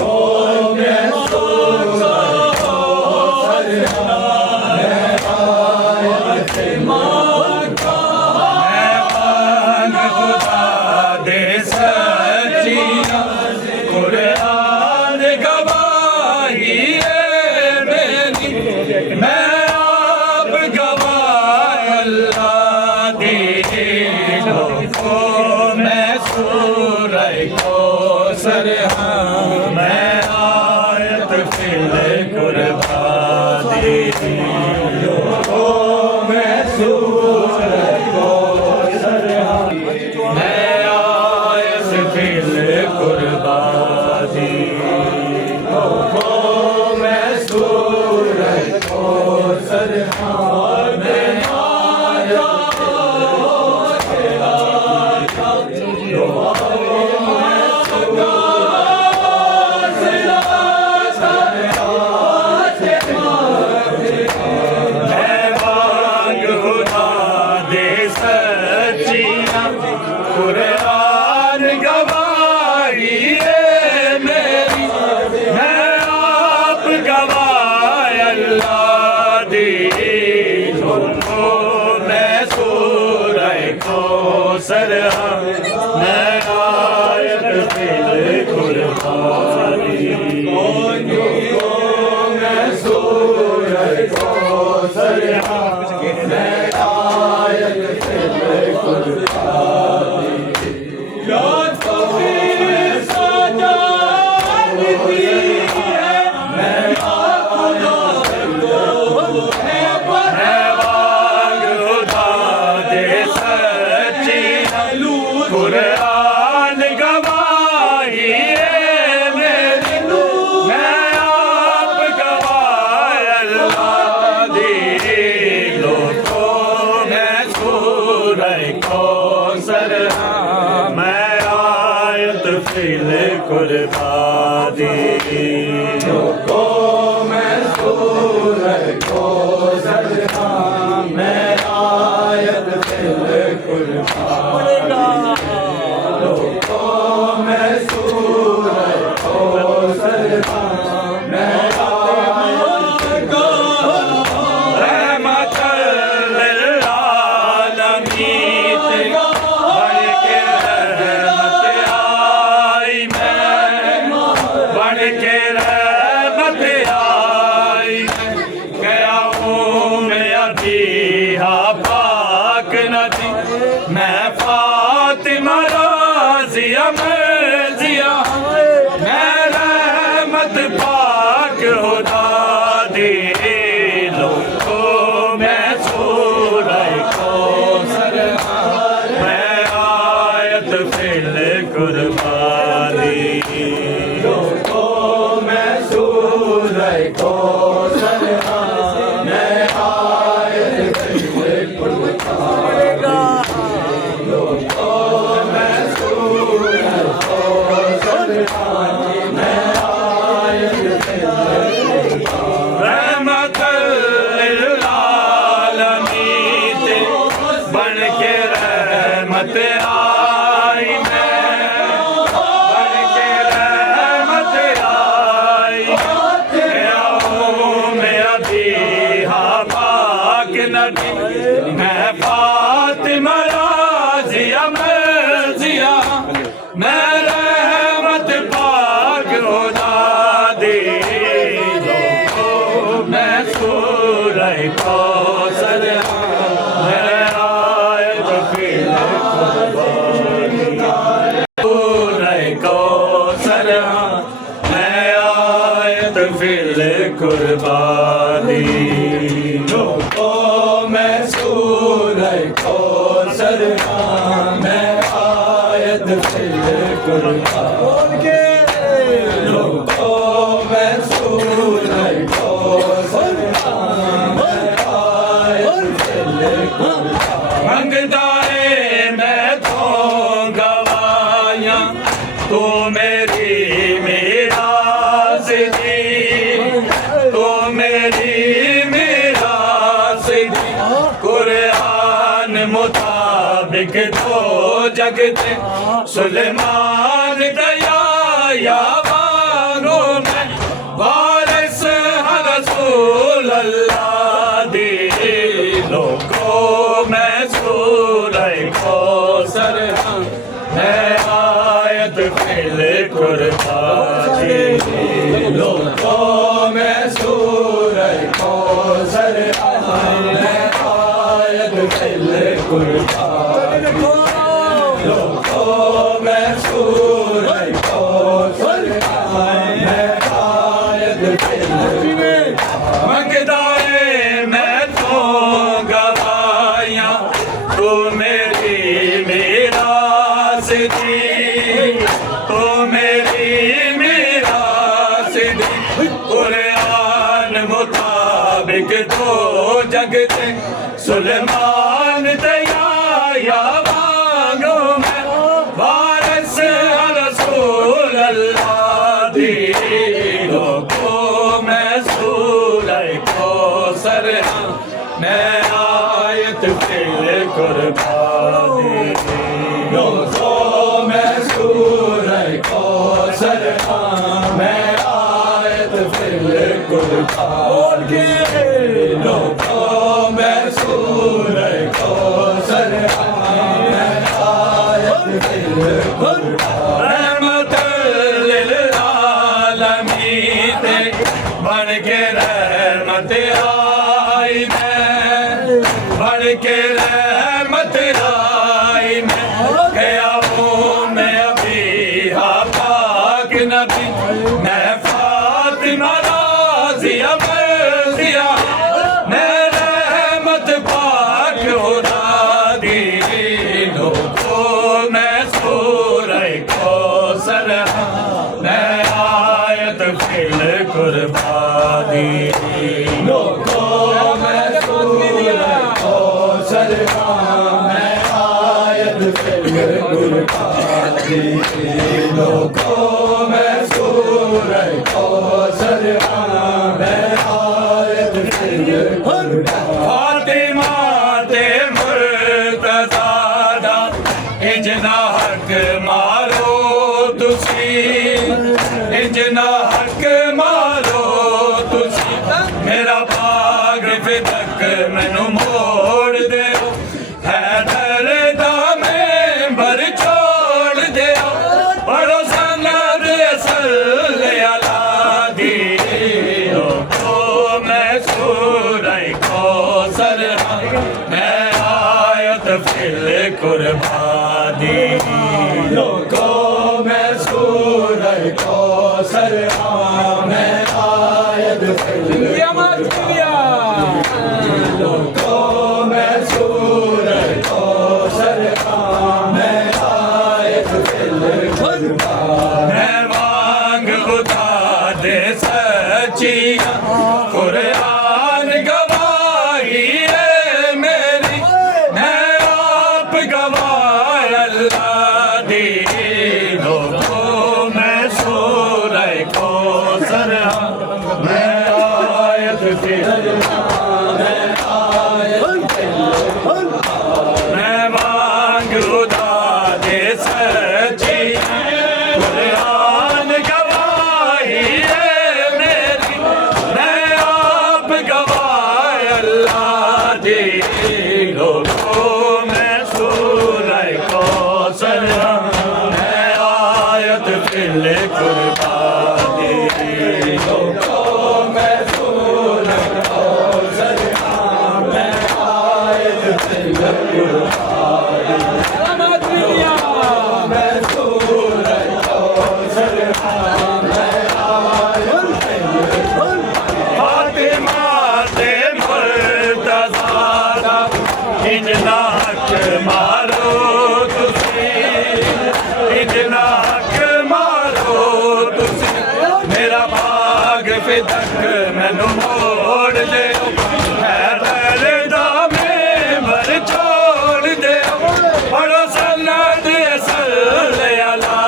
Oh कुर्बानी मैं सूरज को मैं आयत फिल कुर्बानी मैं सूरज को कुरान गवाही है मेरी मैं आप गवाह अल्लाह दीनों को मैं सूरह कौसर मैं आयत फिल कुर्बानी मैं सूरह कौसर मैं आयत फिल कुर्बानी कुरान गवाही है मेरी मैं आप गवाह अल्लाह दीनों को मैं सूरह कौसर मैं आयत फिल कुर्बानी को मैं सूरह कौसर मैं आयत फिल कुर्बानी मैं फातिमा राज़िया मर्ज़िया मैं रहमत पाक खुदा दिलों को मैं सूरह कौसर मैं आयत फिल कुर्बानी को मैं सूरह कौसर मैं आयत फिल कुर्बानी मैं फातिमा राज़िया मर्ज़िया मैं रहमत पाक खुदा दिलों को मैं सूरह कौसर मैं आयत फिल कुर्बानी सूरह कौसर मैं आयत फिल कुर्बानी मैं सूरह कौसर मैं आयत फिल कुर्बानी मैं सूरह कौसर मैं आयत फिल कुर्बानी मंगदा है मैं तो गवाहियां तो मेरी मेराज़ दी तो मेरी कुरान मुताबिक तो जगते सुलेमान दया यावानो में वारिस रसूल अल्लाह दिलों को मैं सूरह कौसर मैं आयत फिल कुर्बानी दिलों को मैं सूरह कौसर मैं आयत फिल कुर्बानी मैं सूरह कौसर मैं आयत फिल मुताबिक तो जगते सुलेमान तैयार मांगू मैं वारिस रसूल अल्लाह दीनों को मैं सूरह कौसर मैं आयत फिल कुर्बानी दीनों को मैं सूरह कौसर मैं आयत फिल कुर्बानी दीनों को मैं सूरह कौसर मैं आयत फिल कुर्बानी बन के रहमत आई मैं बन के रहमत आई मैं गया हूँ मैं अभी हाँ पाक नबी मैं फातिमा राज़िया मर्ज़िया मैं रहमत पाक खुदा दीनों को मैं सूरह कौसर मैं आयत फिल कुर्बानी दीनों को मैं सूरह कौसर मैं आयत फिल कुर्बानी दीनों को मैं सूरह कौसर मैं आयत फिल कुर्बानी फातिमा ते मुर्तज़ा दा इजना हक मारो तुसी इजना हक मारो तुसी मेरा भाग फिदक मैनू मोड़ दे हैदर दा मेंबर छोड़ दे पढ़ो सनद सल्ले अला दीनों को मैं सूरह कौसर मैं आयत फिल कुर्बानी दीनों को मैं सूरह कौसर मैं आयत फिल दीनों को मैं सूरह कौसर मैं आयत फिल कुर्बानी मैं मांग खुदा दे सच्चियां कुरान गवाही है मेरी मैं आप गवाह अल्लाह दीनों को मैं सूरह कौसर मैं आयत फिल मैं मांग खुदा दे सच्चियां कुरान गवाही है मेरी मैं आप गवाह अल्लाह दीनों को मैं सूरह कौसर मैं आयत फिल कुर्बानी दीनों को मैं सूरह कौसर मैं आयत फिल कुर्बानी मैं सूरह कौसर मैं आयत फिल फातिमा ते मुर्तज़ा दा इजना हक मारो तुसी इतना हक मारो तुसी मेरा भाग फिदक मैनू मोड़ दे हैदर दा मेंबर छोड़ दे पढ़ो सनद सल्ले अला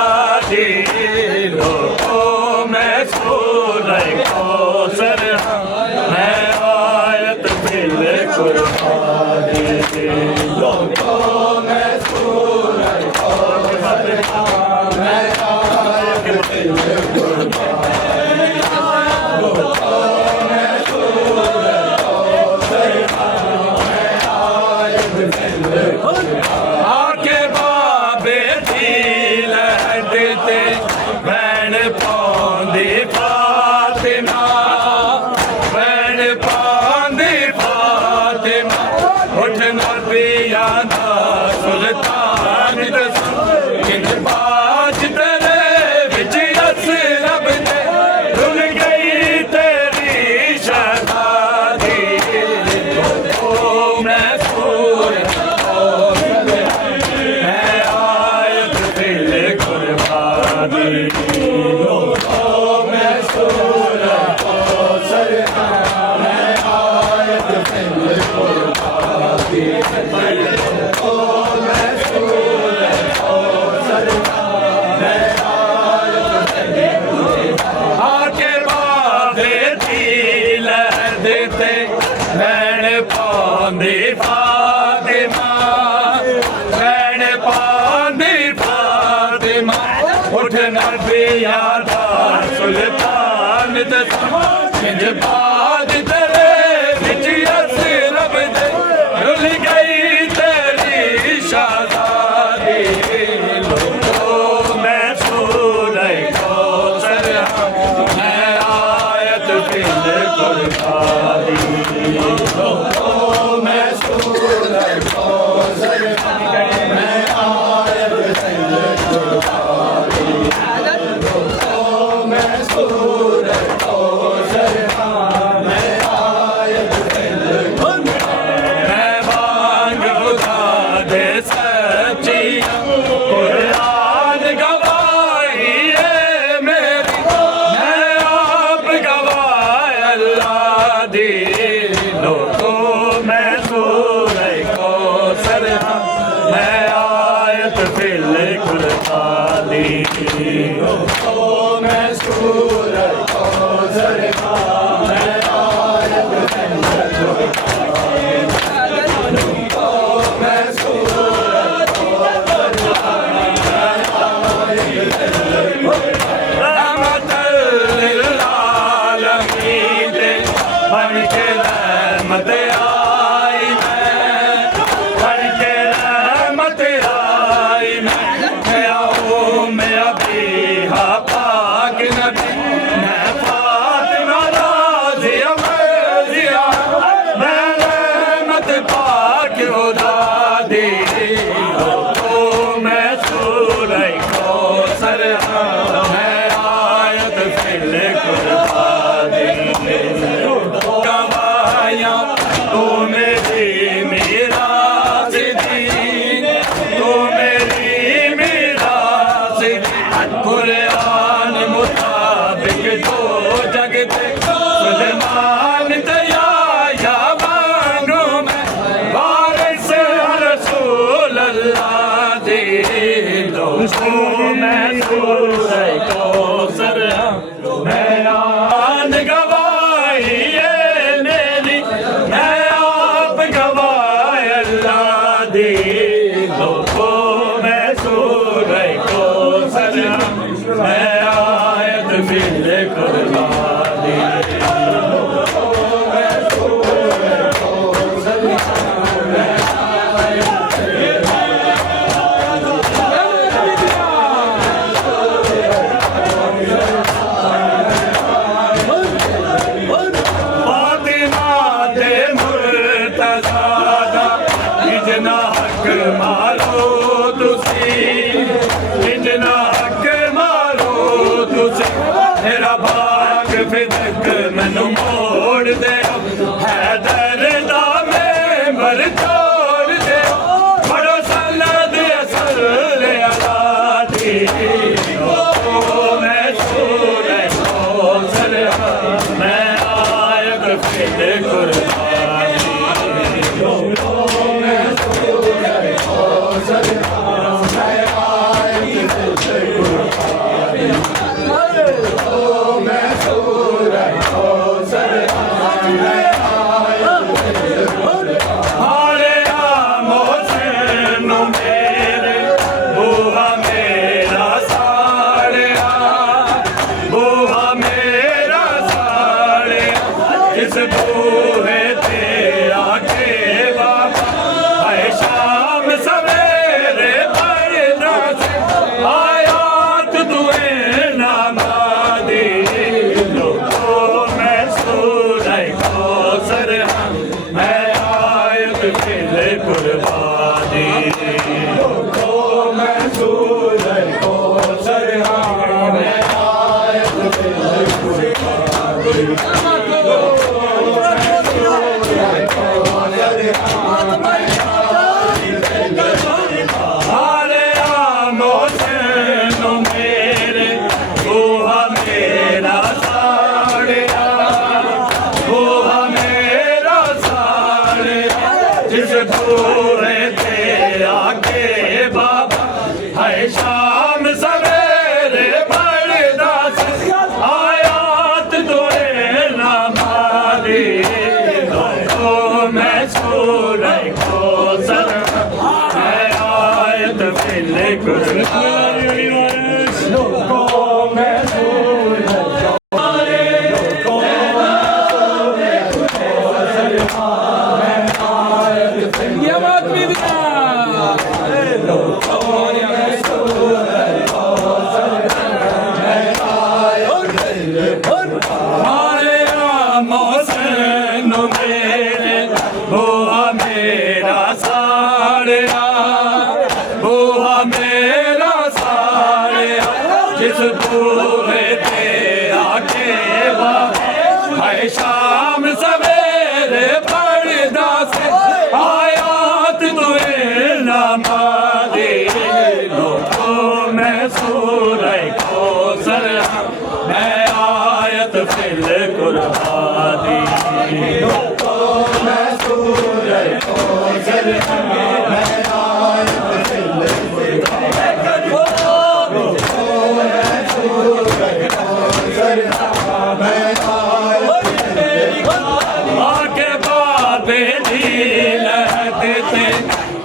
दीनों को मैं सूरह कौसर मैं आयत फिल कुर्बानी दीनों को मैं सूरह कौसर मैं आयत फिल कुर्बानी दीनों को मैं सूरह कौसर मैं आयत फिल कुर्बानी आके बाबे दी लहटते बैन पौंदी फातिमा बैन पौंदी फातिमा उठ नबी दे ते भैन पांदी फातिमा भैन पांदी फातिमा उठ नबिया दा सुल्तान ते सिंध बाज तेरे विच असी रब दे रुल गई तेरी शहजादी लोगों मैं सूरह कौसर मैं आयत फिल कुर्बानी लोगों मैं सूरह कौसर मैं आयत फिल कुर्बानी लोगों मैं सूरह कौसर मैं आयत फिल मैं मांग खुदा दे सच्ची कुरान गवाही है मेरी मैं आप गवाह अल्लाह दी लोगों मैं सूरह कौसर मैं आयत फिल कुर्बानी लोगों मैं सूरह कौसर मैं आयत फिल कुर्बानी मैं सूरह कौसर रहमतुल लिल आलमीन बन के रहमत आई मैं बन के रहमत आई मैं आऊं मैं अभी पाक नबी मैं फातिमा राज़िया मर्ज़िया मैं रहमत पाक खुदा दी लोगों मैं सूरह कौसर मैं आयत फिल कुर्बानी गवाहियाँ तू मेरी मीरास दी तू मेरी मीरास दी कुरान मुताबिक जो जगते सुलेमान तैयार मांगू मैं वारिस रसूल अल्लाह दी दोस्तों मैं सूरह कौसर मैं आन गवाही है मेरी मैं आप गवाह अल्लाह दी लोगों मैं सूरह कौसर मैं आयत फिल कुर्बानी लोगों मैं सूरह कौसर मैं आयत फिल फातिमा दे मुर्तज़ा दा इजना हक मारो तुसी इजना हक मारो तुसी मेरा भाग फिदक मैनू मोड़ दे हैदर दा मेंबर छोड़ दे बड़ो सनद असल अला दी लोगों मैं सूरह कौसर मैं आयत फिल कुर्बानी लोगों मैं सूरह कौसर मैं आयत फिल कुर्बानी लोगों मैं सूरह कौसर मैं आयत फिल कुर्बानी हारे मोहसिन मेरे बुआ मेरा साड़िया बुआ मेरा साड़िया जिस बूहे ते आके बाबा है शाम सवेरे पढ़ना से आयात दुए नमाज़ी लोगों मैं सूरह कौसर मैं आयत फिल कुर्बानी लोगों मैं सूरह कौसर मैं आयत फिल कुर्बानी हारे मोहसिन मेरे बुआ मेरा साड़िया बुआ मेरा साड़िया जिस बूहे ते आके बाबा है शाम सवेरे पढ़दा से आयात दोए नमाज़ी नो मेरे बुआ मेरा साड़िया बुआ मेरा साड़िया जिस बूहे पे आके है शाम सवेरे पड़दा से आयात तुए नमाज़े लोगों में सूरह कौसर मैं आयत फिल कुर्बानी लोगों में सूरह कौसर मैं आयत फिल आके बाबे दी लहते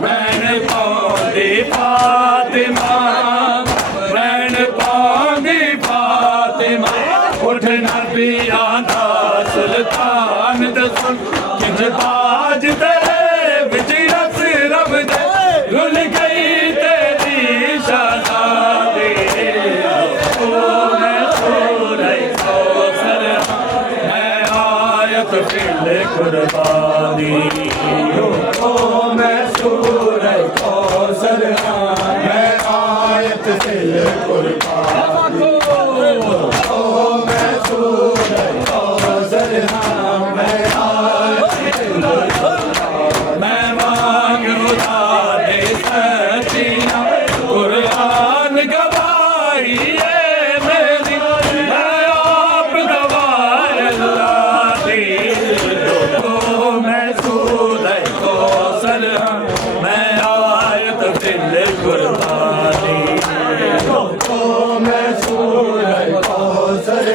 मैंने पौधी फातिमा मैंने पौधी फातिमा उठ नबिया दा सुल्तान दसन किज बाज तेरे विच रस रब दे रुल गई तेरी शहज़ादी फिल कुर्बानी मैं सूरह कौसर मैं आयत फिल कुर्बानी मैं सूरह कौसर मैं आयत फिल मैं मांगू दे सच्चियां कुरान गवाही है मेरी मैं आप गवाह अल्लाह मैं सूरह कौसर मैं आयत फिल कुर्बानी मैं सूरह कौसर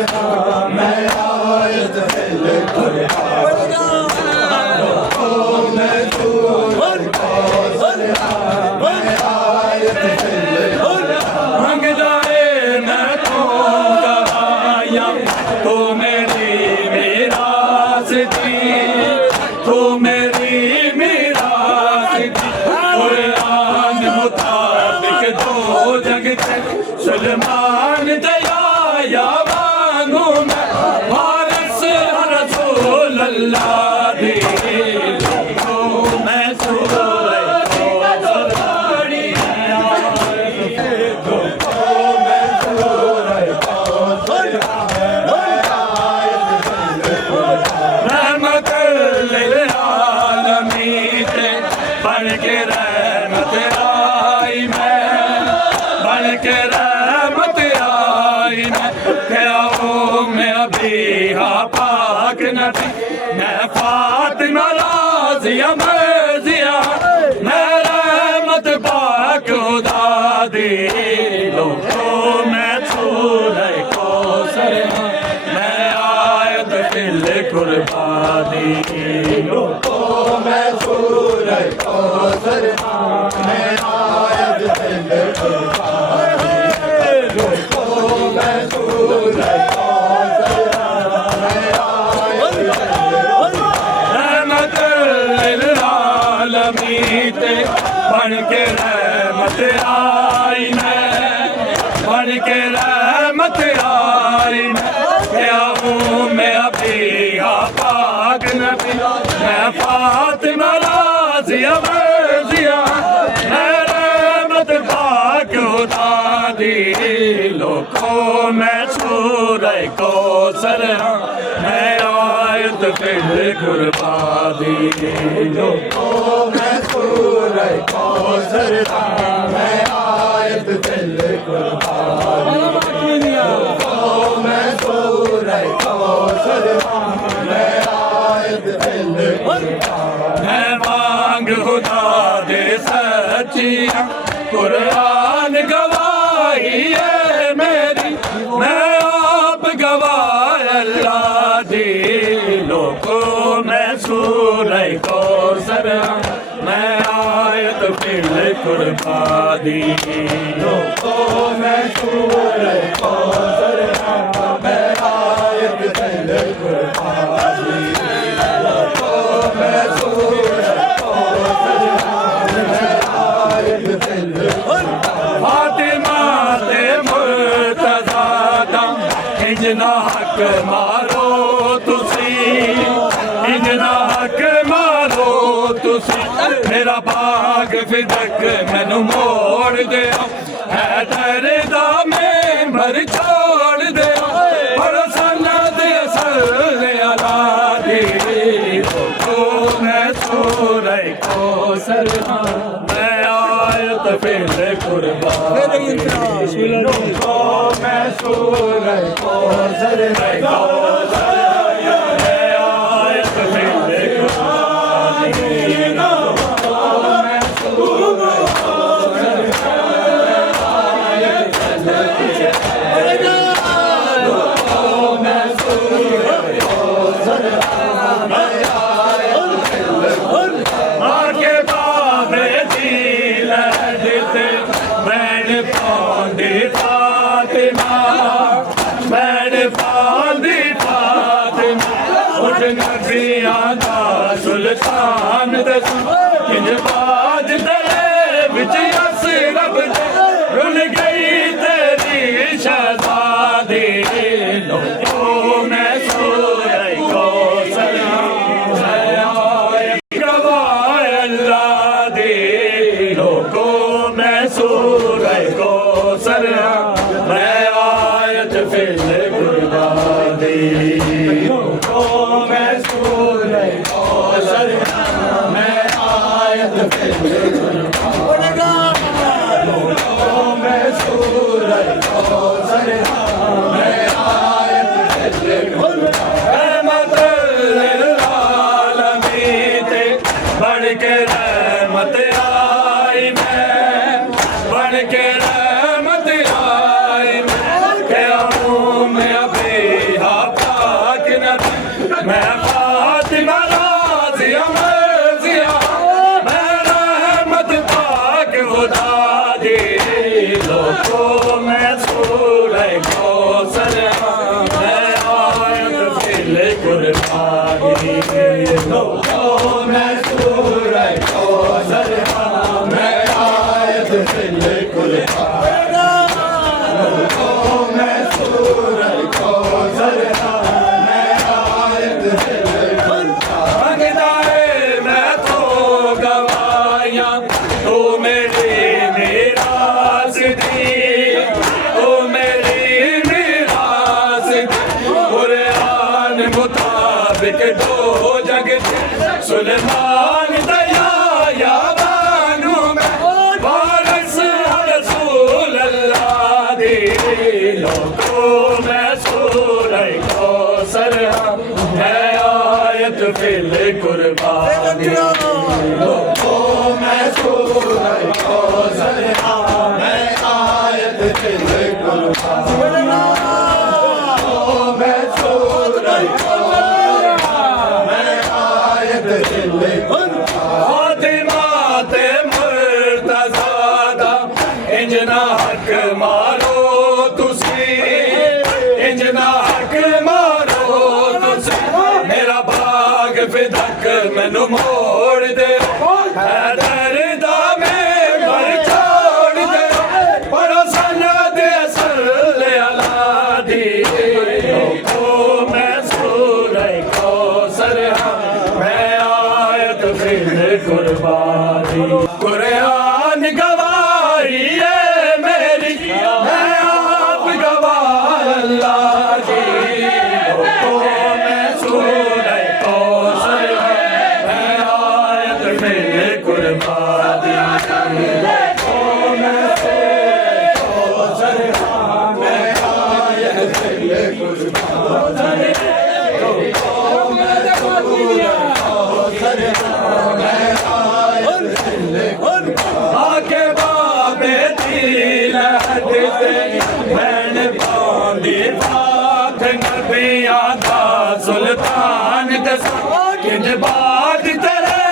मैं आयत फिल कुर्बानी मैं सूरह कौसर मैं आयत फिल मंग जाए मैं तो गवाया तो मेरी मीरास थी तू मेरी मीरास थी कुरान मुताबिक दो जग से सलमान दया मांगू मैं वारिस रसूल अल्लाह दी मैं सूरह कौसर मैं सूरह कौसर रहमत बन के रहमत आई मैं बन के रहमत आई मैं क्या हूँ मैं अभी हाँ पाक नबी मैं फातिमा राज़िया मर्ज़िया मैं रहमत पाक खुदा दी लोगों मैं सूरह कौसर मैं आयत फिल कुर्बानी लोगों मैं सूरह कौसर मैं आयत फिल कुर्बानी लोगों मैं सूरह कौसर मैं आयत रहमत लिल आलमीन बन के रहमत आई मैं बन के रहमत आई मैं क्या हूँ मैं अभी पाक नबी मैं फातिमा राज़िया मर्ज़िया मैं रहमत पाक खुदा दी लोगों मैं सूरह कौसर मैं आयत फिल कुर्बानी लोगों मैं सूरह कौसर मैं आयत फिल कुर्बानी लोगों मैं सूरह कौसर मैं आयत फिल कुर्बानी मैं मांग खुदा दे सच्चियां कुरान गवाही है मेरी मैं आप गवाह अल्लाह दी लोगों मैं सूरह कौसर मैं आयत फिल कुर्बानी लोगों मैं सूरह कौसर मैं आयत फिल कुर्बानी लोगों मैं सूरह कौसर मैं आयत फिल फातिमा ते मुर्तज़ा दा इंजना हक मारो तुसी इंजना भाग फिदक मैनू मोड़ दे है तेरे दा मेंबर छोड़ दे बड़ा साला दे असल अला दी तो मैं सूरह कौसर मैं आयत फिर कुर्बान तो मैं सूरह कौसर मैं आयत फिर सुल्तान बाज तले बिच अस रब रुल गई तेरी शहजादी लोगों में सूरह कौसर गवाए अल्लाह दी लोगों में सूरह कौसर मैं आयत फिर कुर्बानी लोगों में सूरह कौसर मैं आयत फिर लोगों में सूरह कौसर मैं आयत फिर रहमत लिल आलमीन बढ़ के रहमत आई मैं बढ़ के रहमत आई मैं मैं अभी पाक नबी मैं फातिमा राज़िया मर्ज़िया मैं रहमत पाक खुदा दी लोगों में सूरह कौसर मैं आयत फिर कुर्बानी लोगों में सूरह कौसर मैं आयत फिर कुर्बानी लोगों में सूरह कौसर मैं आयत फिर मैं तो गवाया तू मेरी मीरास दी तू मेरी मीरास दी कुरान मुताबिक दो जग सुलेमान दया या बानू में वारिस रसूल अल्लाह दी लोगों में सूरह कौसर है आयत फिर कुर्बानी लोगों में सूरह कौसर मैं आयत फिर कुर्बानी लोगों में सूरह कौसर मैं आयत फिर फातिमा ते मुर्तज़ा दा इंजना हक मारो तुसी इंजना हक मारो तुसी मेरा भाग फिदक मैनू मोड़ दे हैदर दा मेंबर छोड़ दे बड़ा साला दे असल अला दी लोगों में सूरह कौसर मैं आयत फिर कुर्बानी कुरान गवाही है मेरी मैं आप गवाह अल्लाह की लोगों में सूरह कौसर मैं आयत फिर कुर्बानी लोगों में सूरह कौसर मैं आयत फिर कुर्बानी लोगों में सूरह कौसर मैं आयत फिर आके बाबे दिल देते मैंने पांदी बात नबिया दा सुल्तान दसा किंज बात तेरे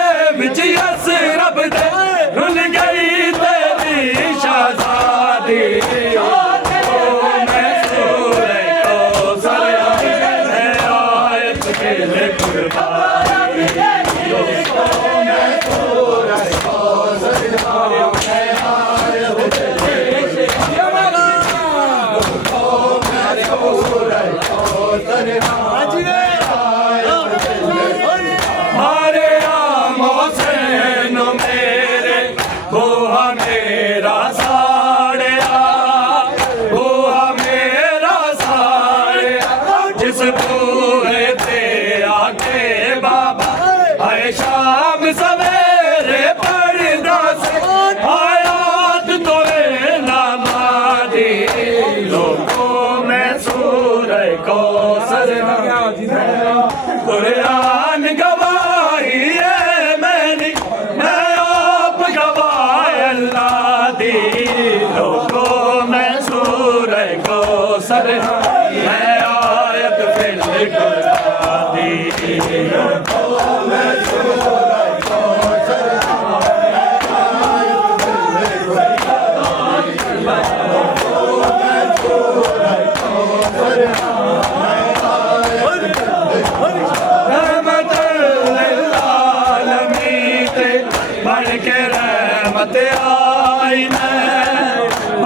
विच अस रब दे रुल गई तेरी शहजादी मैं सूरह कौसर मैं आयत फिर कुर्बानी लोगों में सूरह कौसर मैं आयत फिर मारे आम हुसैन में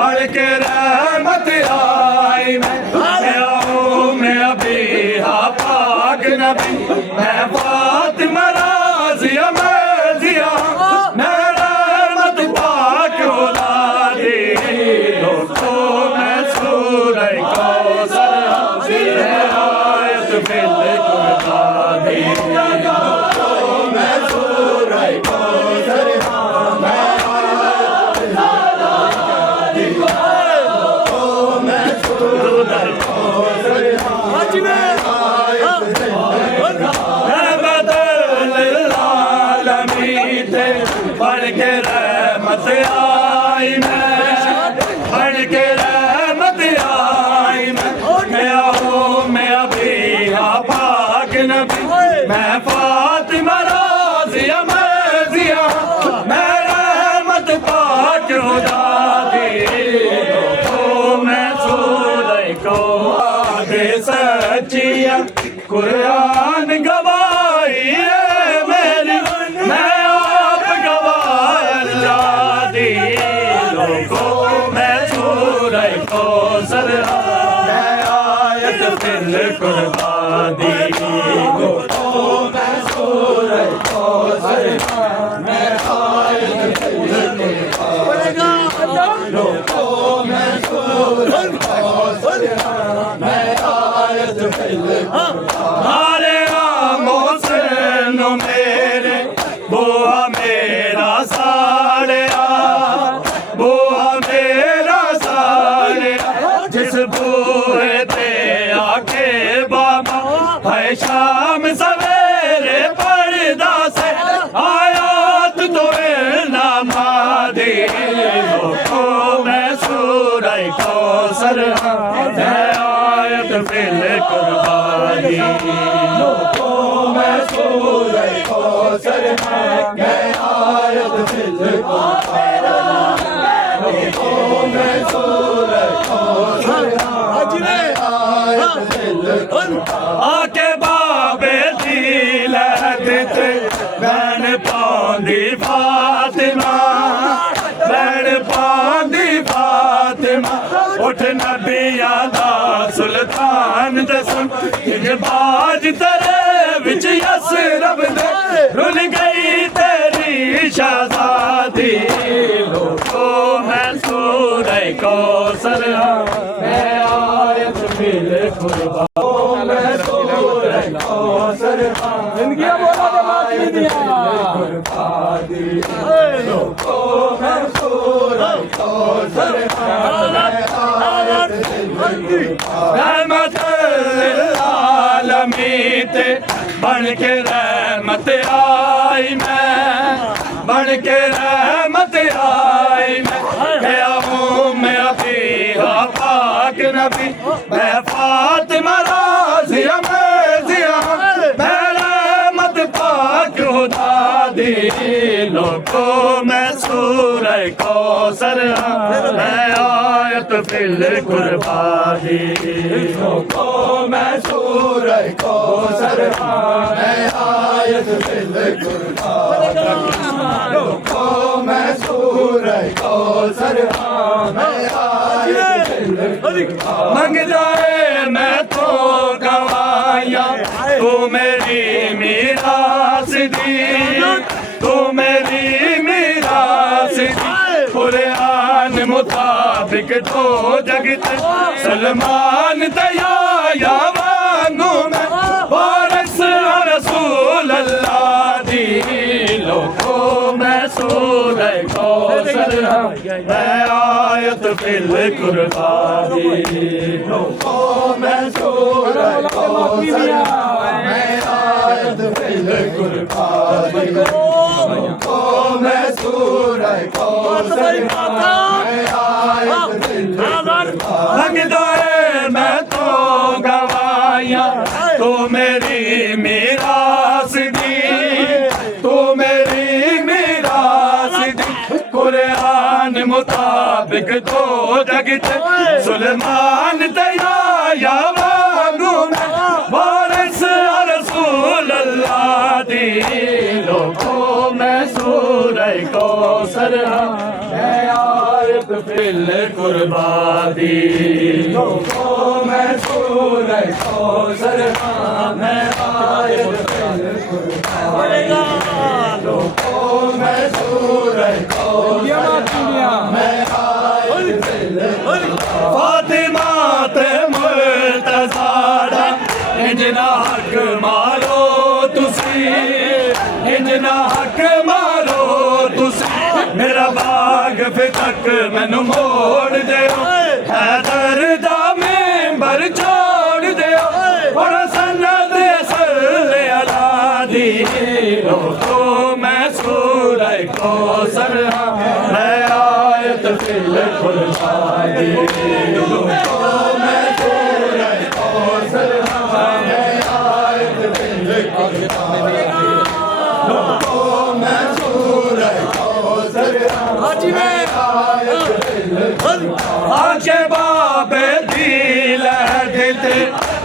बढ़ के रहमत आई मैं आऊं मैं अभी पाक नबी मैं फातिमा राज़िया मैं जिया मैं रहमत पाक औलादी तो मैं सूरह कौसर मैं आयत फिल कुर्बानी मैं सूरह कौसर बढ़ के रहमत आई बढ़ के रहमत आई मैं आऊं मैं अभी पाक नबी मैं फातिमा राज़िया मैं जिया मैं रहमत पाक खुदा दी तो मैं सूरह को आगे सच्चिया कुरान गवाही है मेरी मैं आप गवाह अल्लाह दी लोगों मैं सूरह कौसर मैं आयत फिल कुर्बानी लोगों मैं सूरह कौसर मैं आयत फिल कुर्बानी लोगों मैं सूरह कौसर मैं आयत फिल हमारे आमों से नो मेरे बोआ मेरा साड़िया बोआ मेरा साड़िया जिस बूहे ते आके बाबा है शाम सवेरे पर्दा से आयात तो नामादी लोगों मैं सूरह कौसर मैं आयत फिल कुर्बानी लोगों मैं सूरह कौसर मैं आयत फिल कुर्बानी लोगों मैं सूरह कौसर मैं आयत फिल कुर्बानी आके बाबे दी लहदत बैन पांदी फातिमा बैन पांदी फातिमा उठ नबिया दा सुल्तान दसम बाज तेरे विच यसरब दे रुल गई तेरी शहजादी लोगों मैं सूरह कौसर मैं आयत फिल कुर्बानी मैं सूरह कौसर जिंदगी बोला दे बात कुर्बानी लोगों मैं सूरह कौसर रहमत आलमीन बन के रहमत आई मैं बन के रहमत आई मैं आऊं मैं अभी पाक नबी मैं फातिमा राज़िया मैं जिया मैं रहमत पाक खुदा दी लोगों मैं सूरह कौसर मैं आयत फिल कुर्बानी लोगों मैं सूरह कौसर मैं आयत फिल कुर्बानी लोगों मैं सूरह कौसर मैं आयत फिल कुर्बानी मंग जाए मैं तो गवाया तू मेरी मीरास दी तू मेरी मीरास दी कुरान मुताबिक तो जगत सलमान तया वांगू मैं वारिस रसूल अल्लाह दी लोगों मैं सूरह कौसर मैं आयत फिल कुर्बानी लोगों मैं सूरह कौसर मैं आयत फिल कुर्बानी लोगों मैं सूरह कौसर मैं आयत फिल कुर्बानी मैं तो गवाया तो मेरी मीरा दो जगत सुलेमान तैया या वांगू मैं वारिस रसूल अल्लाह दी लोगों में सूरह कौसर मैं आयत फिल कुर्बानी लोगों में सूरह कौसर मैं आयत फिल कुर्बानी लोगों में सूरह फातिमा ते मुर्तज़ा इंजना हक मारो तुसी इंजना हक मारो तुसी मेरा बाग फितक मैनू मोड़ दियो हैदर दा मेंबर छोड़ दियो और सन्नत सल्ले अला दी लोगो मैं सूरह कौसर मैं आयत फिल कुर्बानी लोगो मैं सूरह कौसर मैं आयत फिल कुर्बानी लोगो मैं सूरह कौसर हाजी मैं आयत फिल आके बाबे दिल दिते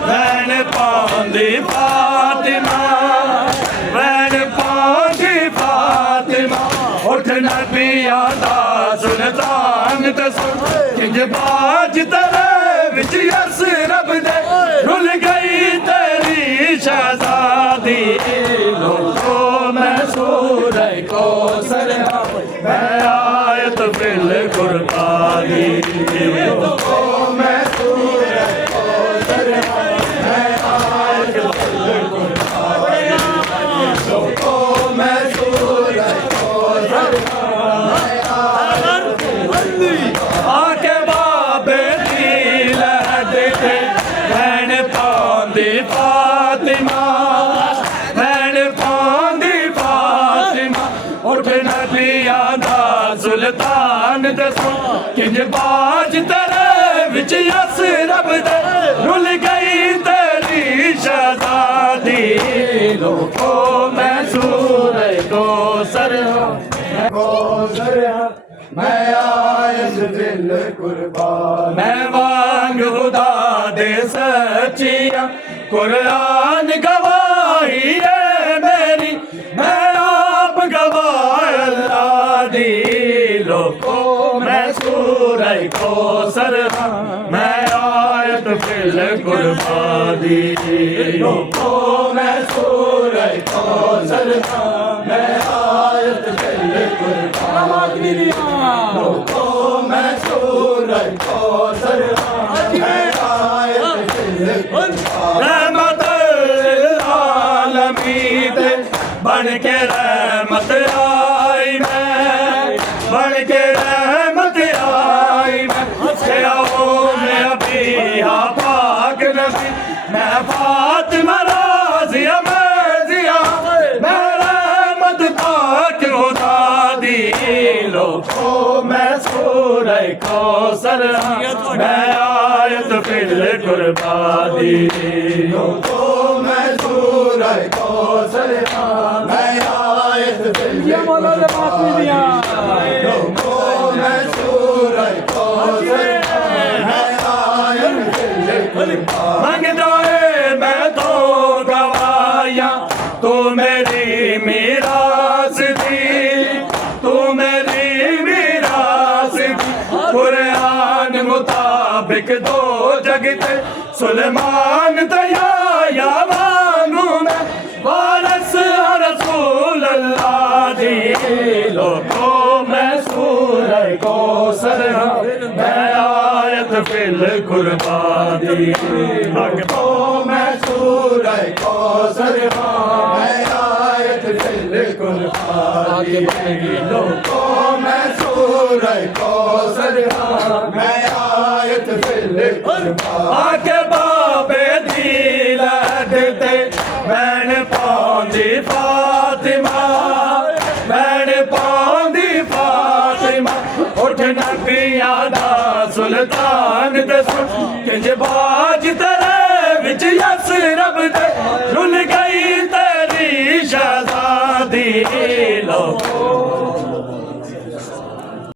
वैन पांदी फातिमा वैन पांदी फातिमा उठ नबिया दा सुल्तान दसो किंज बाज तेरे विच यस रब दे रुल गई तेरी शहजादी लोगो मैं सूरह कौसर मैं आयत फिल कुर्बानी लोगो मैं सूरह कौसर मैं आयत फिल कुर्बानी लोगो मैं सूरह कौसर आके बाबे दिल देते भैन पांदी फातिमा भैन पांदी फातिमा उठ नबिया दा सुल्तान दसो किंज बाज तेरे विच यस रब दे रुल गई तेरी शहजादी लोगो मैं सूरह कौसर मैं आयत फिल कुर्बानी मैं वांग खुदा दे सच्चिया कुरान गवाही है मेरी मैं आप गवाह अल्लाह दी लोगो मैं सूरह कौसर मैं आयत फिल कुर्बानी लोगो मैं सूरह कौसर मैं आयत फिल कुर्बानी लोगो मैं सूरह कौसर मैं आयत फिल कुर्बानी रहमतुल आलमीन बन के रहमत आई मैं बन के रहमत आई मैं आओ मेरा पिया पाक नबी मैं फातिमा राज़िया मर्ज़िया मैं रहमत पाक खुदा दी लोगो मैं सूरह कौसर मैं आयत फिल कुर्बानी लोगो मैं सूरह कौसर मैं आयत फिल कुर्बानी लोगो मैं सूरह कौसर मैं आयत फिल कुर्बानी मांगदा है मैं तो गवाया तू मेरी मीरास दी तू मेरी मीरास दी कुरान मुताबिक दो जगत सुलेमान तैया या वांगू मैं वारिस रसूल अल्लाह दी लोगो मैं सूरह कौसर मैं आयत फिल कुर्बानी लोगो मैं सूरह कौसर मैं आयत फिल कुर्बानी लोगो मैं सूरह कौसर मैं आयत फिल कुर्बानी आके बाबे दिल देते मैन पांदी फातिमा मैन पांदी फातिमा उठ नबिया दा सुल्तान दसो किंज बाज तेरे विच यस रब दे रुल